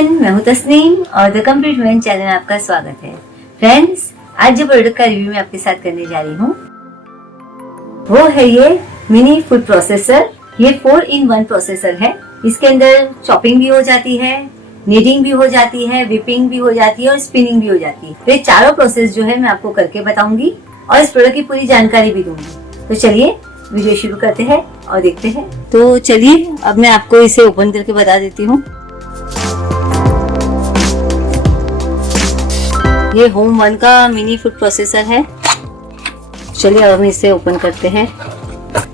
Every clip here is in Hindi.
एवरीवन, मैं हूं तस्नीम और द कंप्लीट वुमेन चैनल में आपका स्वागत है। फ्रेंड्स, आज जो प्रोडक्ट का रिव्यू मैं आपके साथ करने जा रही हूँ वो है ये मिनी फूड प्रोसेसर। ये 4-in-1 प्रोसेसर है। इसके अंदर चॉपिंग भी हो जाती है, नीडिंग भी हो जाती है, विपिंग भी हो जाती है और स्पिनिंग भी हो जाती है। तो ये चारों प्रोसेस जो है मैं आपको करके बताऊंगी और इस प्रोडक्ट की पूरी जानकारी भी दूंगी। तो चलिए वीडियो शुरू करते हैं और देखते हैं। तो चलिए अब मैं आपको इसे ओपन करके बता देती हूँ। ये होम 1 का मिनी फूड प्रोसेसर है। चलिए अब हम इसे ओपन करते हैं।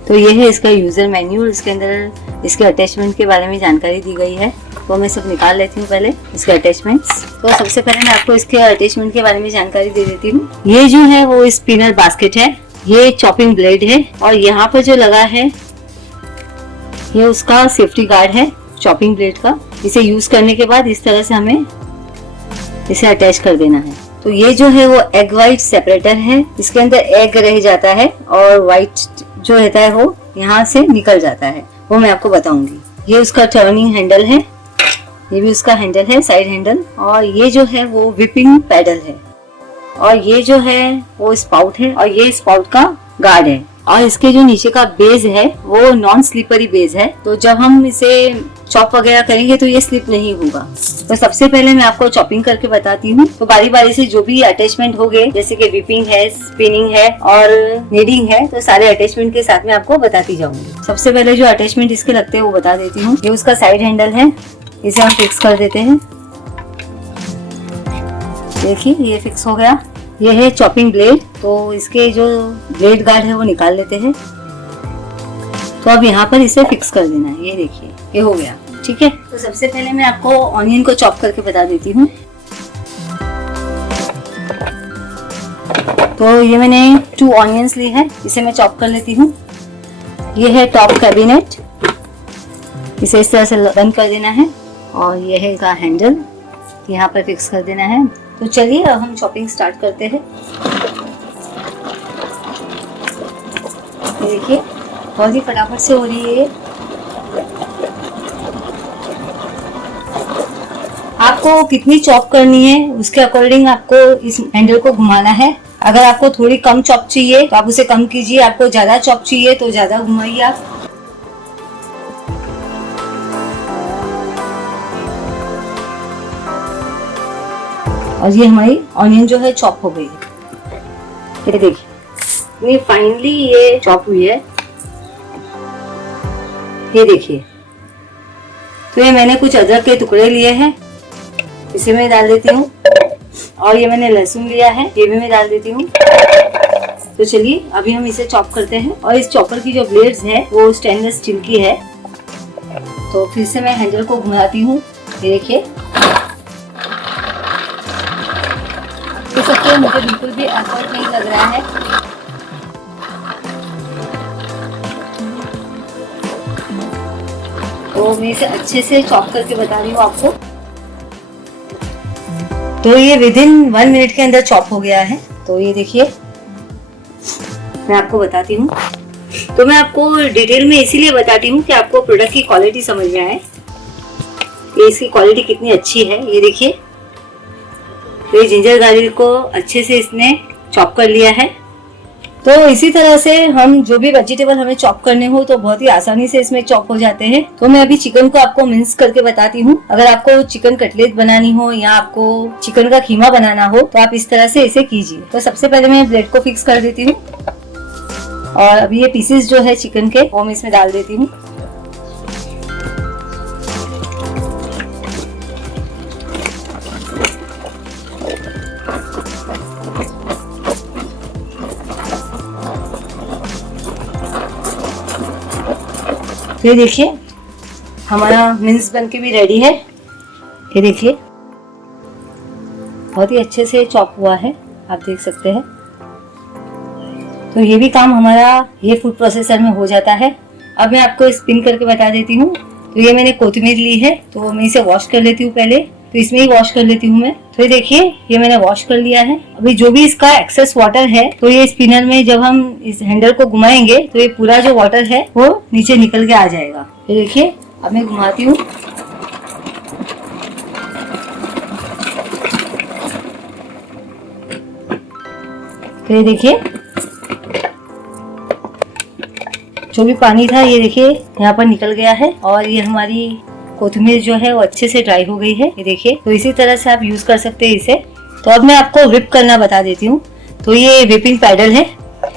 तो ये है इसका यूजर मेन्यू और इसके अंदर इसके अटैचमेंट के बारे में जानकारी दी गई है। तो मैं सब निकाल लेती हूँ पहले इसके अटैचमेंट्स। तो सबसे पहले मैं आपको इसके अटैचमेंट के बारे में जानकारी दे देती हूँ। ये जो है वो स्पिनर बास्केट है, ये चॉपिंग ब्लेड है और यहाँ पर जो लगा है ये उसका सेफ्टी गार्ड है चॉपिंग ब्लेड का। इसे यूज करने के बाद इस तरह से हमें इसे अटैच कर देना है। तो ये जो है वो एग वाइट सेपरेटर है। इसके अंदर एग रह जाता है और वाइट जो रहता है वो यहाँ से निकल जाता है, वो मैं आपको बताऊंगी। ये उसका टर्निंग हैंडल है, ये भी उसका हैंडल है, साइड हैंडल। और ये जो है वो विपिंग पैडल है और ये जो है वो स्पाउट है और ये स्पाउट का गार्ड है। और इसके जो नीचे का बेस है वो नॉन स्लिपरी बेस है। तो जब हम इसे चॉप वगैरह करेंगे तो ये स्लिप नहीं होगा। तो सबसे पहले मैं आपको चॉपिंग करके बताती हूँ। तो बारी बारी से जो भी अटैचमेंट हो गए, जैसे कि विपिंग है, स्पिनिंग है और नीडिंग है, तो सारे अटैचमेंट के साथ में आपको बताती जाऊंगी। सबसे पहले जो अटैचमेंट इसके लगते हैं वो बता देती हूँ। ये उसका साइड हैंडल है, इसे हम फिक्स कर देते हैं। देखिए ये फिक्स हो गया। ये है चॉपिंग ब्लेड, तो इसके जो ब्लेड गार्ड है वो निकाल लेते हैं। तो अब यहाँ पर इसे फिक्स कर देना है। ये देखिए ये हो गया, ठीक है। तो सबसे पहले मैं आपको ऑनियन को चॉप करके बता देती हूँ। तो ये मैंने 2 ऑनियंस ली है, इसे मैं चॉप कर लेती हूँ। ये है टॉप कैबिनेट, इसे इस तरह से बंद कर देना है। और ये है इसका हैंडल, यहाँ पर फिक्स कर देना है। तो चलिए अब हम चॉपिंग स्टार्ट करते हैं। देखिए बहुत ही फटाफट से हो रही है ये। आपको कितनी चॉप करनी है उसके अकॉर्डिंग आपको इस हैंडल को घुमाना है। अगर आपको थोड़ी कम चॉप चाहिए तो आप उसे कम कीजिए, आपको ज्यादा चॉप चाहिए तो ज्यादा घुमाइए आप। और ये हमारी ऑनियन जो है चॉप हो गई है। ये देखिए फाइनली ये चॉप हुई है, ये देखिए। तो ये मैंने कुछ अदरक के टुकड़े लिए हैं, इसे मैं डाल देती हूँ। और ये मैंने लहसुन लिया है, ये भी मैं डाल देती हूँ। तो चलिए अभी हम इसे चॉप करते हैं। और इस चॉपर की जो ब्लेड्स है वो स्टेनलेस स्टील की है। तो फिर से मैं हैंडल को घुमाती हूँ। ये देखिए देख सकते हैं, मुझे बिल्कुल भी एफर्ट नहीं लग रहा है। तो मैं इसे अच्छे से चॉप करके बता रही हूँ आपको। तो ये विदिन 1 मिनट के अंदर चॉप हो गया है। तो ये देखिए मैं आपको बताती हूँ। तो मैं आपको डिटेल में इसीलिए बताती हूँ कि आपको प्रोडक्ट की क्वालिटी समझ में आए, ये इसकी क्वालिटी कितनी अच्छी है। ये देखिए तो ये जिंजर गार्लिक को अच्छे से इसने चॉप कर लिया है। तो इसी तरह से हम जो भी वेजिटेबल हमें चॉप करने हो तो बहुत ही आसानी से इसमें चॉप हो जाते हैं। तो मैं अभी चिकन को आपको मिन्स करके बताती हूँ। अगर आपको चिकन कटलेट बनानी हो या आपको चिकन का कीमा बनाना हो तो आप इस तरह से इसे कीजिए। तो सबसे पहले मैं ब्लेड को फिक्स कर देती हूँ और अभी ये पीसेस जो है चिकन के वो मैं इसमें डाल देती हूँ। ये देखिए हमारा मिन्स बनके भी रेडी है। ये देखिए बहुत ही अच्छे से चॉप हुआ है, आप देख सकते हैं। तो ये भी काम हमारा ये फूड प्रोसेसर में हो जाता है। अब मैं आपको स्पिन करके बता देती हूँ। तो ये मैंने कोथिमीर ली है, तो मैं इसे वॉश कर लेती हूँ पहले। तो इसमें ही वॉश कर लेती हूँ मैं। तो ये देखिए ये मैंने वॉश कर लिया है। अभी जो भी इसका एक्सेस वाटर है तो ये स्पिनर में जब हम इस हैंडल को घुमाएंगे तो ये पूरा जो वाटर है वो नीचे निकल के आ जाएगा। ये देखिए अब मैं घुमाती हूँ। तो ये देखिए जो भी पानी था ये देखिए यहाँ पर निकल गया है और ये हमारी कोथिमीर जो है वो अच्छे से ड्राई हो गई है। ये देखिए, तो इसी तरह से आप यूज कर सकते हैं इसे। तो अब मैं आपको व्हिप करना बता देती हूँ। तो ये व्हिपिंग पैडल है,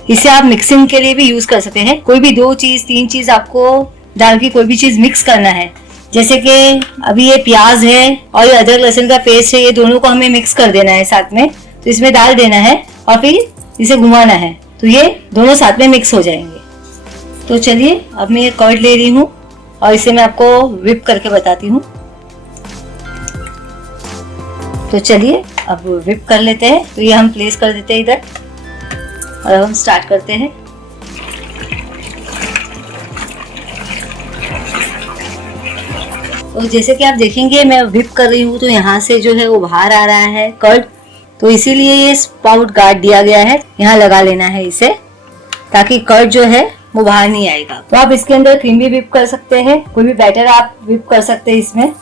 इसे आप मिक्सिंग के लिए भी यूज कर सकते हैं। कोई भी 2 चीज 3 चीज आपको डाल के कोई भी चीज मिक्स करना है, जैसे कि अभी ये प्याज है और ये अदरक लहसुन का पेस्ट है, ये दोनों को हमें मिक्स कर देना है साथ में। तो इसमें डाल देना है और फिर इसे घुमाना है, तो ये दोनों साथ में मिक्स हो जाएंगे। तो चलिए अब मैं ये कर्ड ले रही हूँ और इसे मैं आपको व्हिप करके बताती हूँ। तो चलिए अब व्हिप कर लेते हैं। तो ये हम प्लेस कर देते हैं इधर और अब हम स्टार्ट करते हैं। तो जैसे कि आप देखेंगे मैं व्हिप कर रही हूँ तो यहाँ से जो है वो बाहर आ रहा है कर्ड, तो इसीलिए ये स्पाउट गार्ड दिया गया है, यहाँ लगा लेना है इसे ताकि कर्ड जो है वो बाहर नहीं आएगा। तो आप इसके अंदर क्रीम भी व्हिप कर सकते हैं, कोई भी बैटर आप व्हिप कर सकते हैं इसमें।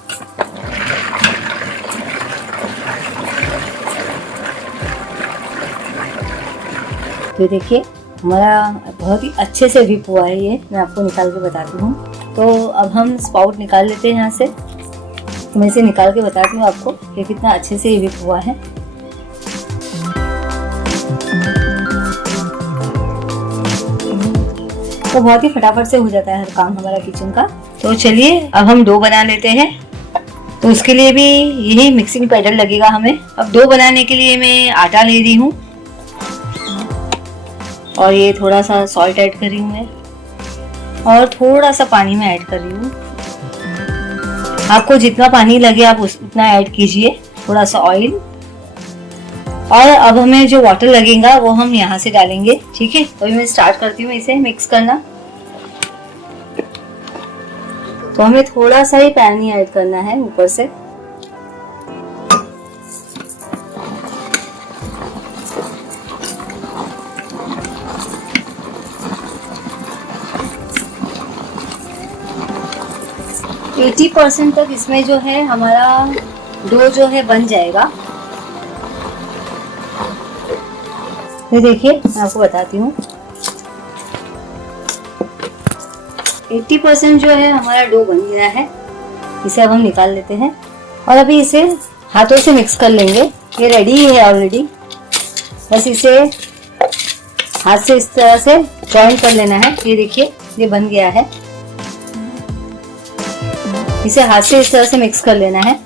तो देखिए हमारा बहुत ही अच्छे से व्हिप हुआ है, ये मैं आपको निकाल के बताती हूँ। तो अब हम स्पाउट निकाल लेते हैं यहाँ से। तो मैं इसे निकाल के बताती हूँ आपको कि कितना अच्छे से ये व्हिप हुआ है। तो बहुत ही फटाफट से हो जाता है हर काम हमारा किचन का। तो चलिए अब हम डो बना लेते हैं। तो उसके लिए भी यही मिक्सिंग पैडल लगेगा हमें। अब डो बनाने के लिए मैं आटा ले रही हूँ और ये थोड़ा सा सॉल्ट ऐड कर रही हूँ मैं और थोड़ा सा पानी में ऐड कर रही हूँ। आपको जितना पानी लगे आप उतना ऐड कीजिए, थोड़ा सा ऑयल। और अब हमें जो वाटर लगेगा वो हम यहाँ से डालेंगे, ठीक है। तो मैं स्टार्ट करती हूँ इसे मिक्स करना। तो हमें थोड़ा सा ही पानी ऐड करना है ऊपर से। तो 80% तक इसमें जो है हमारा डो जो है बन जाएगा। ये देखिए मैं आपको बताती हूँ 80% जो है हमारा डो बन गया है। इसे अब हम निकाल लेते हैं और अभी इसे हाथों से मिक्स कर लेंगे। ये रेडी है ऑलरेडी, बस इसे हाथ से इस तरह से जॉइन कर लेना है। ये देखिए ये बन गया है, इसे हाथ से इस तरह से मिक्स कर लेना है।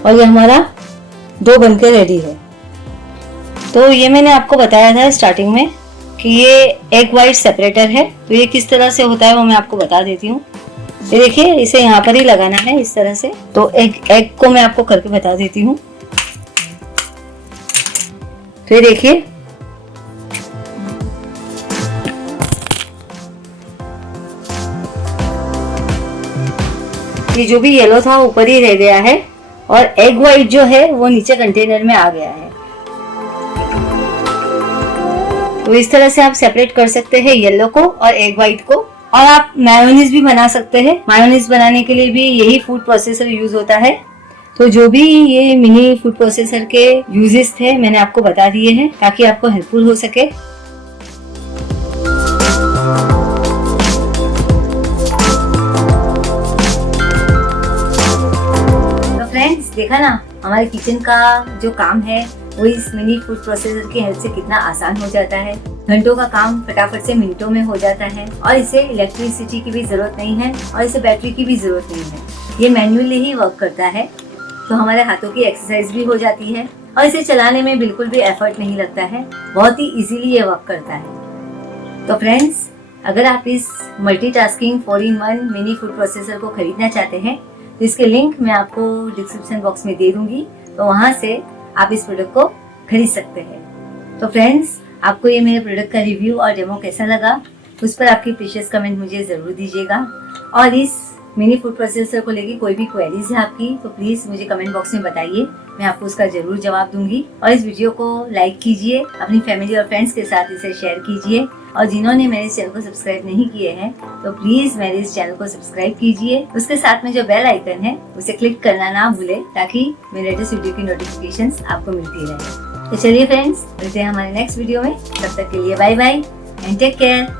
और ये हमारा डो बनकर रेडी है। तो ये मैंने आपको बताया था स्टार्टिंग में कि ये एग वाइट सेपरेटर है। तो ये किस तरह से होता है वो मैं आपको बता देती हूँ। ये देखिए इसे यहाँ पर ही लगाना है इस तरह से। तो एग को मैं आपको करके बता देती हूँ। तो ये देखिए ये जो भी येलो था ऊपर ही रह गया है और एग वाइट जो है वो नीचे कंटेनर में आ गया है। तो इस तरह से आप सेपरेट कर सकते हैं येलो को और एग वाइट को। और आप मायोनीज भी बना सकते हैं। मायोनीज बनाने के लिए भी यही फूड प्रोसेसर यूज होता है। तो जो भी ये मिनी फूड प्रोसेसर के यूजेस थे मैंने आपको बता दिए हैं ताकि आपको हेल्पफुल हो सके। तो फ्रेंड्स देखा ना हमारे किचन का जो काम है वो इस मिनी फूड प्रोसेसर की हेल्प से कितना आसान हो जाता है। घंटों का काम फटाफट से मिनटों में हो जाता है और इसे इलेक्ट्रिसिटी की भी जरूरत नहीं है और इसे बैटरी की भी जरूरत नहीं है। ये मैन्युअली ही वर्क करता है, तो हमारे हाथों की एक्सरसाइज भी हो जाती है और इसे चलाने में बिल्कुल भी एफर्ट नहीं लगता है। बहुत ही इजीली ये वर्क करता है। तो फ्रेंड्स अगर आप इस multitasking 4-in-1 mini food processor को खरीदना चाहते हैं तो इसके लिंक मैं आपको डिस्क्रिप्शन बॉक्स में दे दूंगी, तो वहां से आप इस प्रोडक्ट को खरीद सकते हैं। तो फ्रेंड्स आपको ये मेरे प्रोडक्ट का रिव्यू और डेमो कैसा लगा उस पर आपकी प्रीशियस कमेंट मुझे जरूर दीजिएगा। और इस मिनी फूड प्रोसेसर को लेके कोई भी क्वेरीज है आपकी तो प्लीज मुझे कमेंट बॉक्स में बताइए, मैं आपको उसका जरूर जवाब दूंगी। और इस वीडियो को लाइक कीजिए, अपनी फैमिली और फ्रेंड्स के साथ इसे शेयर कीजिए। और जिन्होंने मेरे चैनल को सब्सक्राइब नहीं किए हैं तो प्लीज मेरे इस चैनल को सब्सक्राइब कीजिए। उसके साथ में जो बेल आइकन है उसे क्लिक करना ना भूले, ताकि मेरे लेटेस्ट वीडियो की नोटिफिकेशंस आपको मिलती रहे। तो चलिए फ्रेंड्स, मिलते हैं हमारे नेक्स्ट वीडियो में। तब तक के लिए bye bye and take care.